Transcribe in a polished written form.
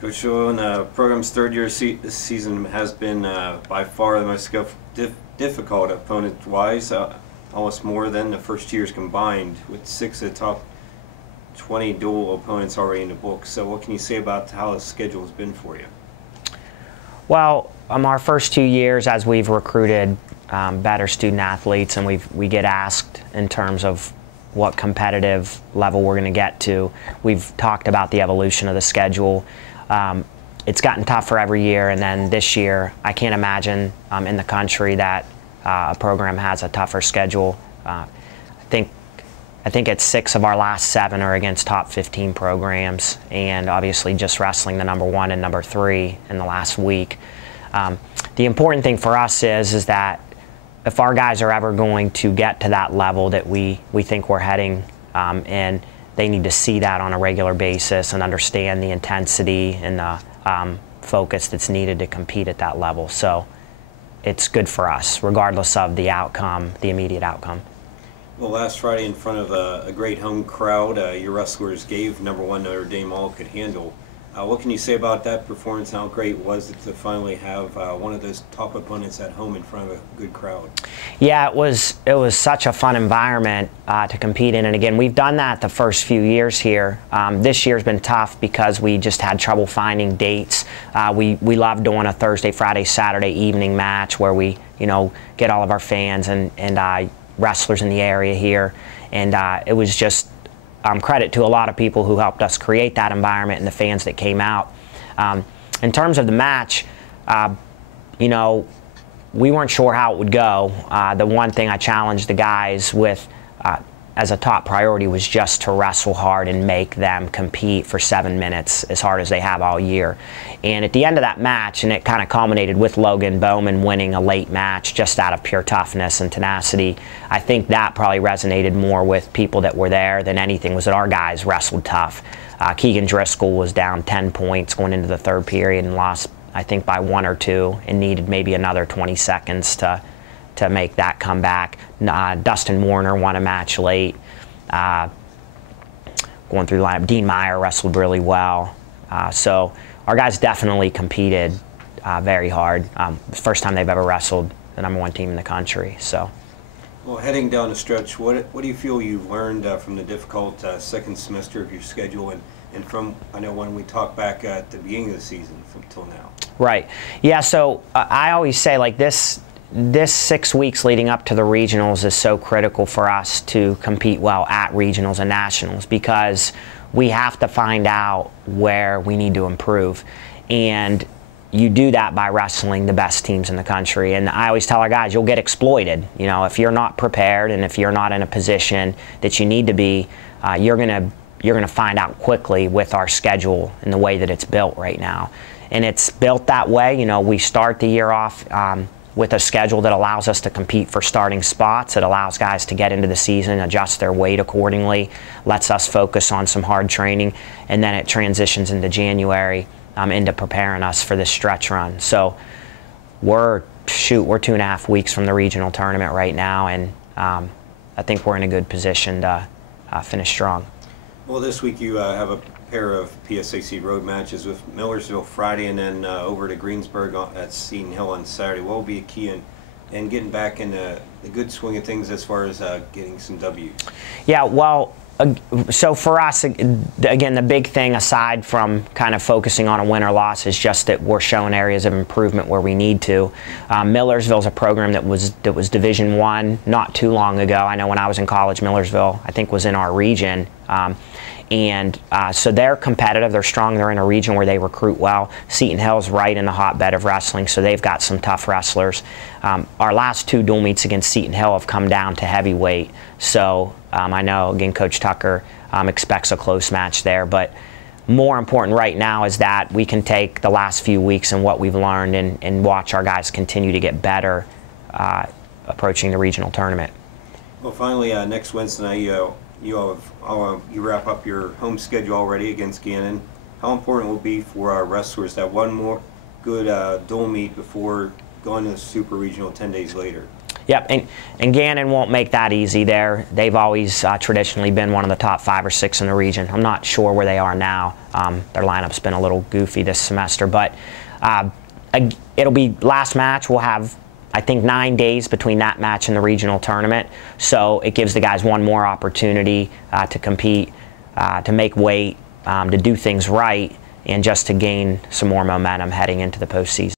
Coach Shulin, program's third year this season has been by far the most difficult opponent-wise, almost more than the first years combined, with 6 of the top 20 dual opponents already in the book. So what can you say about how the schedule has been for you? Well, our first 2 years, as we've recruited better student athletes, and we get asked in terms of what competitive level we're going to get to. We've talked about the evolution of the schedule. It's gotten tougher every year, and then this year, I can't imagine in the country that a program has a tougher schedule. I think it's 6 of our last 7 are against top 15 programs, and obviously just wrestling the #1 and #3 in the last week. The important thing for us is that if our guys are ever going to get to that level that we think we're heading, and they need to see that on a regular basis and understand the intensity and the focus that's needed to compete at that level. So it's good for us, regardless of the outcome, the immediate outcome. Well, last Friday in front of a great home crowd, your wrestlers gave #1 Notre Dame all it could handle. What can you say about that performance? How great was it to finally have one of those top opponents at home in front of a good crowd? Yeah, it was such a fun environment to compete in, and again, we've done that the first few years here. This year's been tough because we just had trouble finding dates. We love doing a Thursday, Friday, Saturday evening match where we get all of our fans and wrestlers in the area here, and it was just credit to a lot of people who helped us create that environment and the fans that came out. In terms of the match, we weren't sure how it would go. The one thing I challenged the guys with as a top priority was just to wrestle hard and make them compete for 7 minutes as hard as they have all year. And at the end of that match, and it kind of culminated with Logan Bowman winning a late match just out of pure toughness and tenacity, I think that probably resonated more with people that were there than anything, was that our guys wrestled tough. Keegan Driscoll was down 10 points going into the 3rd period and lost, I think, by 1 or 2 and needed maybe another 20 seconds to make that comeback. Dustin Warner won a match late. Going through the lineup, Dean Meyer wrestled really well. So our guys definitely competed very hard. First time they've ever wrestled the #1 team in the country. So. Well, heading down the stretch, what do you feel you've learned from the difficult second semester of your schedule and from, I know when we talked back at the beginning of the season till now? Right. Yeah, so I always say, like, this 6 weeks leading up to the regionals is so critical for us to compete well at regionals and nationals, because we have to find out where we need to improve. And you do that by wrestling the best teams in the country. And I always tell our guys, you'll get exploited. If you're not prepared and if you're not in a position that you need to be, you're gonna find out quickly with our schedule and the way that it's built right now. And it's built that way. We start the year off with a schedule that allows us to compete for starting spots. It allows guys to get into the season, adjust their weight accordingly, lets us focus on some hard training, and then it transitions into January into preparing us for this stretch run. So we're 2.5 weeks from the regional tournament right now, and I think we're in a good position to finish strong. Well, this week you have a pair of PSAC road matches with Millersville Friday and then over to Greensburg at Seton Hill on Saturday. What will be a key in getting back in the good swing of things as far as getting some W's? Yeah, well, so for us, again, the big thing aside from kind of focusing on a win or loss is just that we're showing areas of improvement where we need to. Millersville's a program that was Division I not too long ago. I know when I was in college, Millersville, I think, was in our region. So they're competitive, they're strong, they're in a region where they recruit well. Seton Hill's right in the hotbed of wrestling, so they've got some tough wrestlers. Our last 2 dual meets against Seton Hill have come down to heavyweight, so I know, again, Coach Tucker expects a close match there, but more important right now is that we can take the last few weeks and what we've learned and watch our guys continue to get better approaching the regional tournament. Well, finally, next Wednesday night, you wrap up your home schedule already against Gannon. How important will it be for our wrestlers that one more good dual meet before going to the Super Regional 10 days later? Yep, and Gannon won't make that easy there. They've always traditionally been one of the top 5 or 6 in the region. I'm not sure where they are now. Their lineup's been a little goofy this semester, but it'll be last match. We'll have, I think, 9 days between that match and the regional tournament, so it gives the guys one more opportunity to compete, to make weight, to do things right, and just to gain some more momentum heading into the postseason.